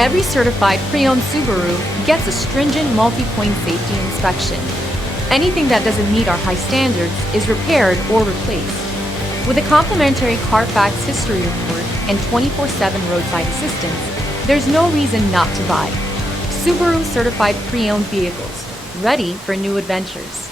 Every certified pre-owned Subaru gets a stringent multi-point safety inspection. Anything that doesn't meet our high standards is repaired or replaced. With a complimentary Carfax history report and 24/7 roadside assistance, there's no reason not to buy. Subaru certified pre-owned vehicles, ready for new adventures.